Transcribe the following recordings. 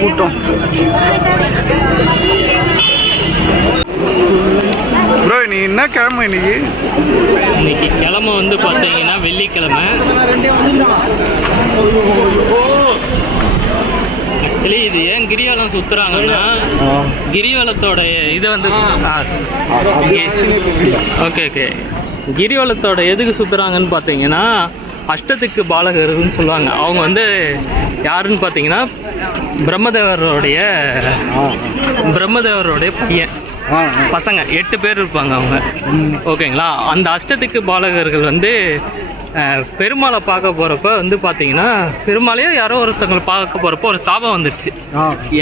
கூட்டம் ப்ரோ. நீ என்ன கிழமை இன்னைக்கு கிழமை வந்து பார்த்தீங்கன்னா வெள்ளிக்கிழமை. ஆக்சுவலி இது ஏன் கிரிவலம் சுத்துறாங்கன்னா கிரிவலத்தோட இது வந்து ஓகே கிரிவலத்தோட எதுக்கு சுத்துறாங்கன்னு பார்த்தீங்கன்னா அஷ்டத்துக்கு பாலகர்னு சொல்லுவாங்க. அவங்க வந்து யாருன்னு பார்த்தீங்கன்னா பிரம்மதேவருடைய பையன் பசங்க 8 பேர் இருப்பாங்க அவங்க. ஓகேங்களா? அந்த அஷ்டத்துக்கு பாலகர்கள் வந்து பெருமாளை பார்க்க போகிறப்ப வந்து பார்த்தீங்கன்னா பெருமாளையோ யாரோ ஒருத்தவங்களை பார்க்க போகிறப்போ ஒரு சாபம் வந்துடுச்சு.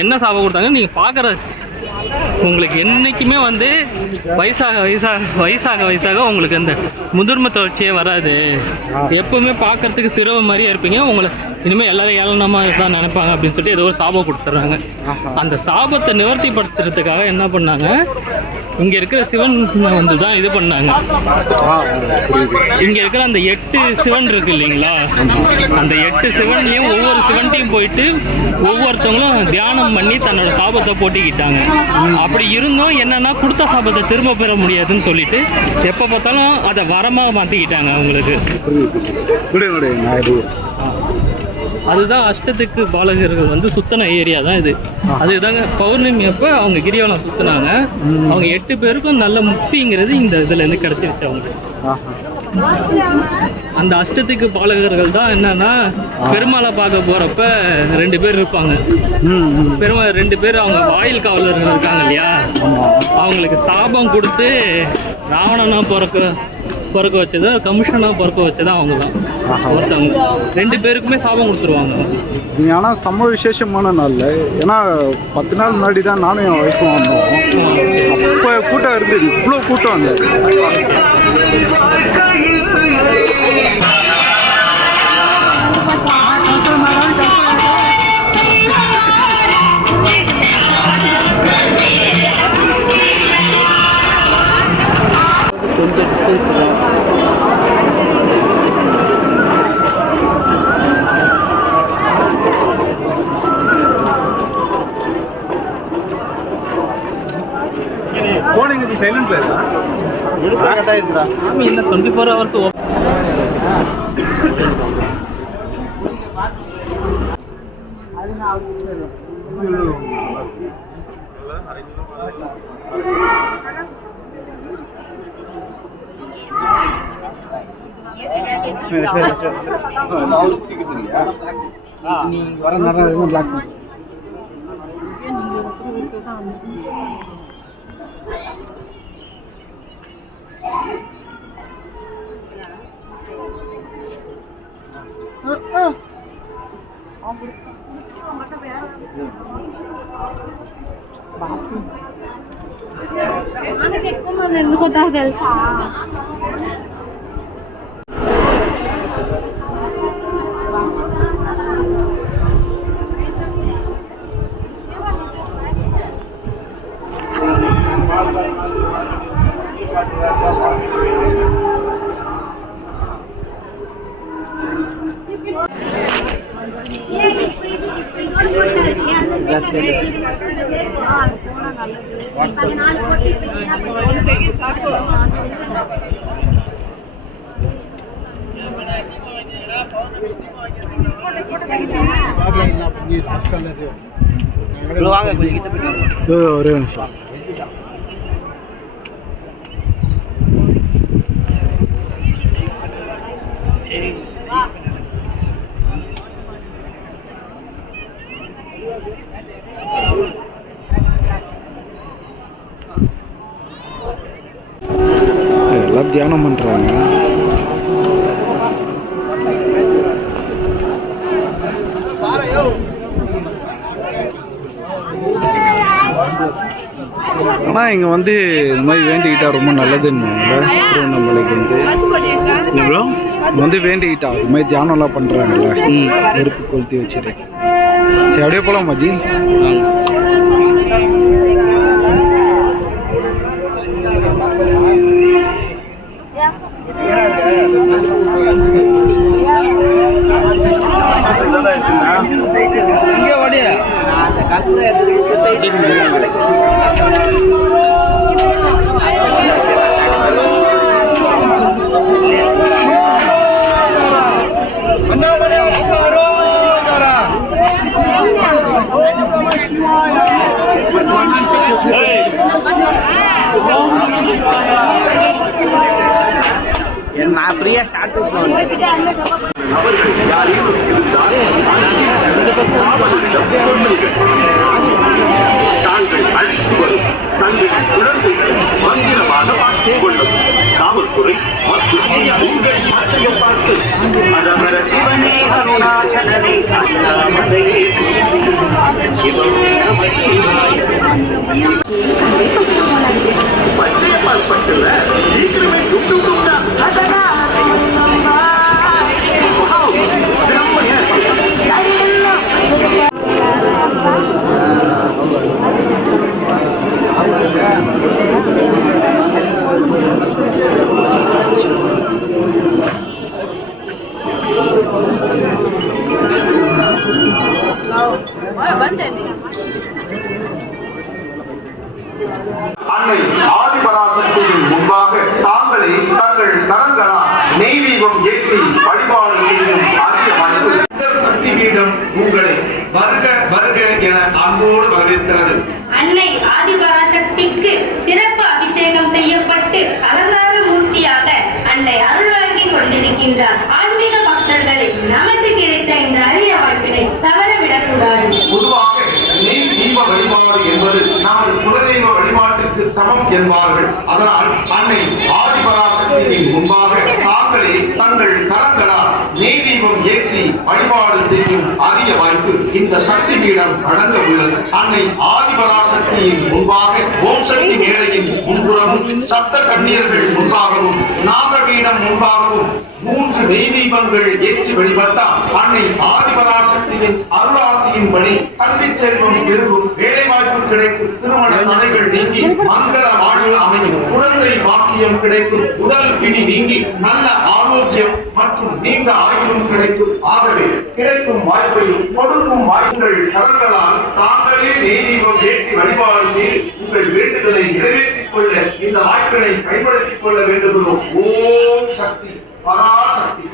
என்ன சாபம் கொடுத்தாங்க? நீங்கள் பார்க்குற உங்களுக்கு என்றைக்குமே வந்து வயசாக உங்களுக்கு அந்த முதிர்மை தொடர்ச்சியே வராது. எப்பவுமே பார்க்கறதுக்கு சிறுவ மாதிரியே இருப்பீங்க. உங்களை இனிமேல் எல்லாரும் ஏளனமாக தான் நினைப்பாங்க அப்படின்னு சொல்லிட்டு ஏதோ ஒரு சாபம் கொடுத்துட்றாங்க. அந்த சாபத்தை நிவர்த்திப்படுத்துறதுக்காக என்ன பண்ணாங்க, இங்கே இருக்கிற சிவன் வந்து தான் இது பண்ணாங்க. இங்கே இருக்கிற அந்த 8 சிவன் இருக்கு இல்லைங்களா, அந்த 8 சிவன்லையும் ஒவ்வொரு சிவன்ட்டையும் போயிட்டு ஒவ்வொருத்தவங்களும் தியானம் பண்ணி தன்னோட சாபத்தை போட்டிக்கிட்டாங்க. அப்படி இருந்தும் என்னன்னா கொடுத்த சாபத்தை திரும்ப பெற முடியாதுன்னு சொல்லிட்டு எப்போ பார்த்தாலும் அதை வரமாக மாற்றிக்கிட்டாங்க அவங்களுக்கு. அதுதான் அஷ்டத்துக்கு பாலகர்கள் வந்து சுத்தின ஏரியா தான் இது. அதுதாங்க பௌர்ணமி அப்போ அவங்க கிரிவலம் சுத்தினாங்க. அவங்க 8 பேருக்கும் நல்ல முக்திங்கிறது இந்த இதுல இருந்து கிடைச்சிருச்சு அவங்க. அந்த அஷ்டத்துக்கு பாலகர்கள் தான் என்னன்னா பெருமாளை பார்க்க போறப்ப 2 பேர் இருப்பாங்க. 2 பேர் அவங்க வாயில் காவலர்கள் இருக்காங்க இல்லையா, அவங்களுக்கு சாபம் கொடுத்து ராவணனா பிறக்க வச்சது, கமிஷனா பிறக்க வச்சது அவங்க தான். ஒருத்தவங்க 2 பேருக்குமே சாபம் கொடுத்துருவாங்க. ஆனால் செம்ம விசேஷமான நாள்ல, ஏன்னா 10 நாள் முன்னாடி தான் நானும் என் ஒய்ஃபும் வந்தோம். அப்போ கூட்டம் இருந்தது, இவ்வளோ கூட்டம் வந்தது. கொஞ்சம் டிஸ்டன்ஸ் தான். போனிங்க சைலண்ட் பிளேஸா? கட் ஆயிடுச்சுடா. ஆமா, என்ன 24 hours ஓபன். நீங்க வர நேரம் பிளாக் பண்ணு. ఎందుకు తెలుసా? ஒரே நிமிஷம். எல்லாம் தியானம் பண்றாங்க. ஆனால் இங்கே வந்து இந்த மாதிரி வேண்டிக்கிட்டா ரொம்ப நல்லதுன்னுவாங்கல்ல. திருவண்ணாமலைக்கு வந்து வேண்டிக்கிட்டா இது மாதிரி தியானம்லாம் பண்ணுறாங்கல்ல, நெருப்பு கொளுத்தி வச்சுட்டு. சரி, அப்படியே போகலாம் மாஜி. தாங்கள் அழைத்து வரும் தங்கள் குழந்தைகள் மந்திரமாக பார்த்துக் கொள்ளும் காவல்துறை மற்றும் உங்கள் மத்திய பார்த்து அதமர சிவனே அருணாச்சலனை அண்ணாமலையே பச்சையப்பால் பட்டுல சீக்கிரமே துண்டு துண்டா அன்னை ஆதிபராசக்தியின் முன்பாக தாங்களே தங்கள் கரங்களால் நெய் தீபம் ஏற்றி வழிபாடு செய்யும் அரிய மனித சக்தி பீடம் உங்களை வருக வருக என அன்போடு வரவேற்கிறது. அன்னை ஆதிபராசக்திக்கு சிறப்பு அபிஷேகம் செய்யப்பட்டு அலங்கார மூர்த்தியாக அன்னை அருள் வழங்கிக் கொண்டிருக்கின்றார். ஆன்மீக பக்தர்களை நமக்கு கிடைத்த இந்த அரிய வாய்ப்பினை தவறவிடக்கூடாது. பொதுவாக நெய் தீப வழிபாடு என்பது நமது குலதெய்வ வழிபாட்டுக்கு சமம் என்பார்கள். அதனால் அன்னை ஆதிபராசக்தியின் முன்பாக தாங்களே தங்கள் கரங்களால் நெய் தீபம் ஏற்றி வழிபாடு செய்யும் அரிய வாய்ப்பு இந்த சக்தி பீடம் வழங்க உள்ளது. அன்னை ஆதிபராசக்தியின் முன்பாக ஓம் சக்தி மேடையின் முன்புறமும் சப்த கன்னியர்கள் முன்பாகவும் நாகபீடம் முன்பாகவும் 3 நெய் தீபங்கள் ஏற்றி வழிபட்டால் அன்னை ஆதிபராசக்தியின் அருளாசியின்படி கல்வி செல்வம் பெருகும், வேலை வாய்ப்பு கிடைக்கும், திருமண தடைகள் நீங்கி மங்கள வாழ்வு அமையும், குழந்தை பாக்கியம் கிடைக்கும், உடல் பிடி நீங்கி நல்ல ஆரோக்கியம் மற்றும் நீண்ட ஆயுளும் கிடைக்கும். ஆகவே கிடைக்கும் வாய்ப்பையும் கொடுக்கும் வாய்ப்புகள் கரங்களால் தாங்களே நெய் தீபம் ஏற்றி வழிபாடு செய்து உங்கள் வேண்டுதலை நிறைவேற்றிக் கொள்ள இந்த வாய்ப்பினை பயன்படுத்திக் கொள்ள வேண்டுகிறோம். ஓம் சக்தி பராசக்தி.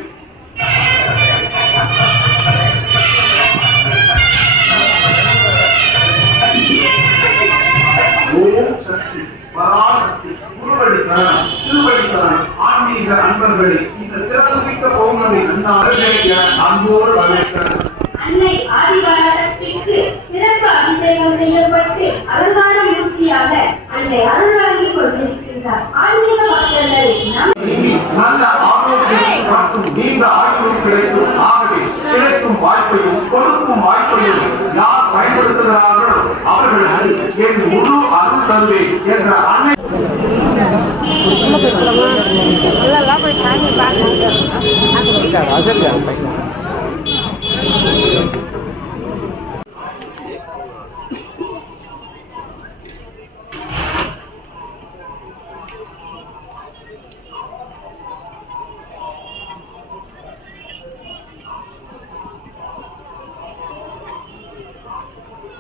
ஓம் சக்தி பராசக்தி. குருவடி சரணம், திருவடி சரணம். ஆன்மீக அன்பர்களே, இந்த சிறப்புமிக்க பௌர்ணமி அன்போடு வரவேற்கிறது. அன்னை ஆதிபராசக்திக்கு சிறப்பு அபிஷேகம் செய்யப்பட்டு அலங்கார மூர்த்தியாக அன்னை அருள் வழங்கிக் கொண்டிருக்கின்றார். ஆன்மீக பக்தர்களை நல்ல ஆரோக்கியம் மற்றும் நீண்ட ஆயுளும் கிடைக்கும். ஆகவே கிடைக்கும் வாய்ப்பையும் கொடுக்கும் வாய்ப்பையும் யார் பயன்படுத்துகிறார்களோ அவர்களுக்கு என் முழு அருள் தருவேன் என்ற அன்னை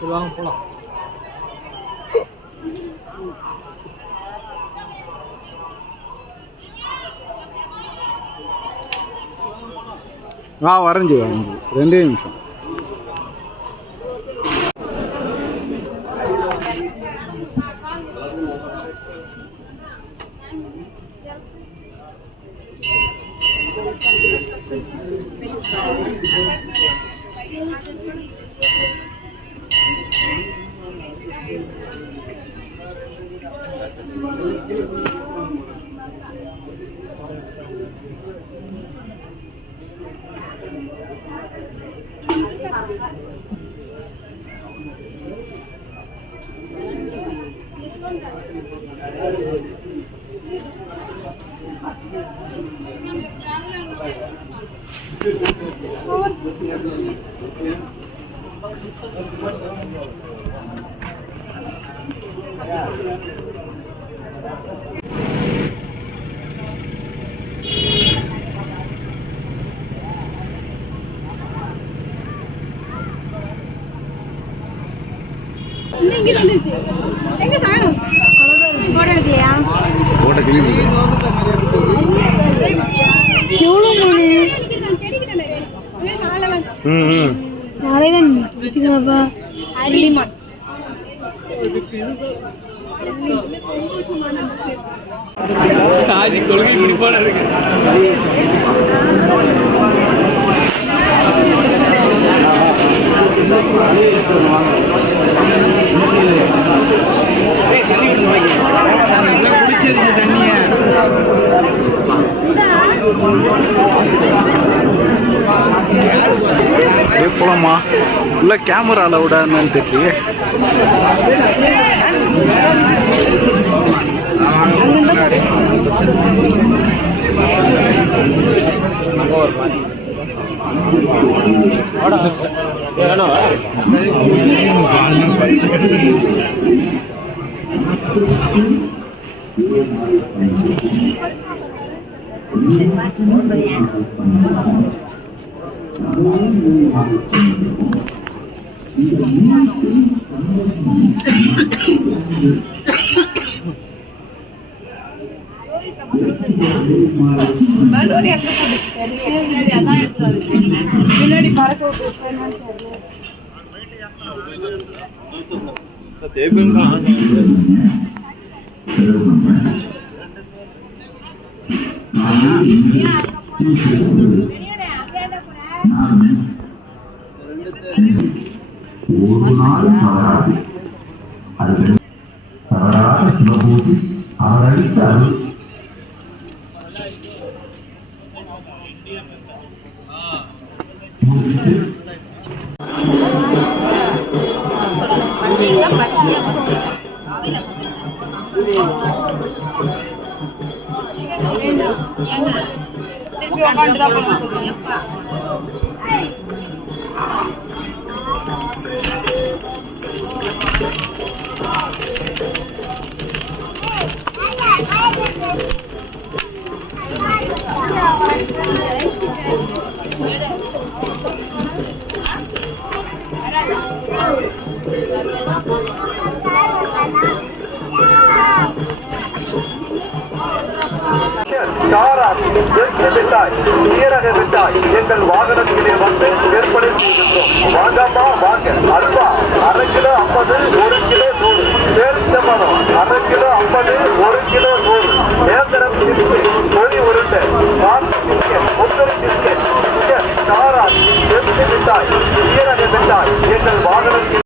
சொல்லுவாங்க போலாம். வரைஞ்சி 2 நிமிஷம். கொள்கை பிடிப்பான இருக்கு. குடிச்சதுக்கு தண்ணிய போலாமா? உள்ள கேமரா அலவுடா என்னன்னு தெரியலையே. பின்னாடி பறக்க ஒரு நாள் தவறாது அது தவறாத சிவபூதி அவரளித்த அருள் திருப்பி உட்காந்துதான் போகணும். எங்கள் வாகனத்திலே வந்து விற்பனை செய்கின்றோம். வாங்கம்மா வாங்க. அல்வா அரை கிலோ 50, 1 கிலோ 100. பேரிச்சம்பழம் அரை கிலோ 50, 1 கிலோ 100. நேந்திரம் பிஸ்கெட், பொறி உருண்டை, முந்திரி பிஸ்கெட், மிட்டாய், சீரக மிட்டாய் எங்கள் வாகனத்தில்